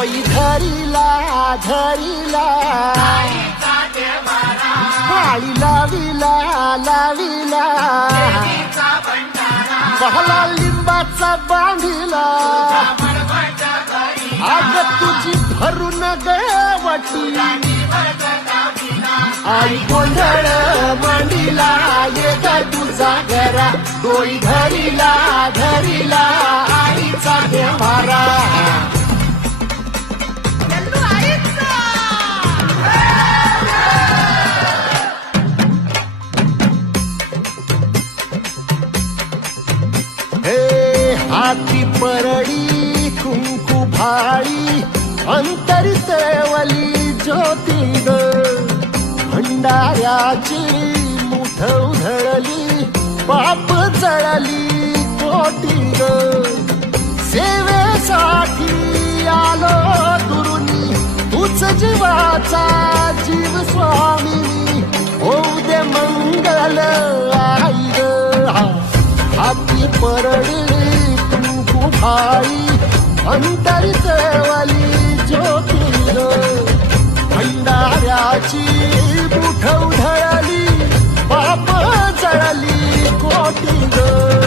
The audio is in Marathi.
डोई धरिला धरिला काळी लाविला लाविला बहला लिंबाचा बांधिला आग तुझी भरून गवटी आई गोंधळ मांडिला ये ग तुझा घरा डोई धरिला धरिला आईचा देवारा हाती परडी कुंकू भाळी अंतरितवली ज्योती ग भंडाऱ्याची मुठ उधळली पाप जळली कोटी ग सेवेसाठी आलो दुरुनी तूच जीवाचा जीव स्वामी होऊ दे मंगल आई ग हाती परडी कुंकू भाळी अंतरितवली ज्योती ग भंडाऱ्याची मुठ उधळली पाप जळली कोटी ग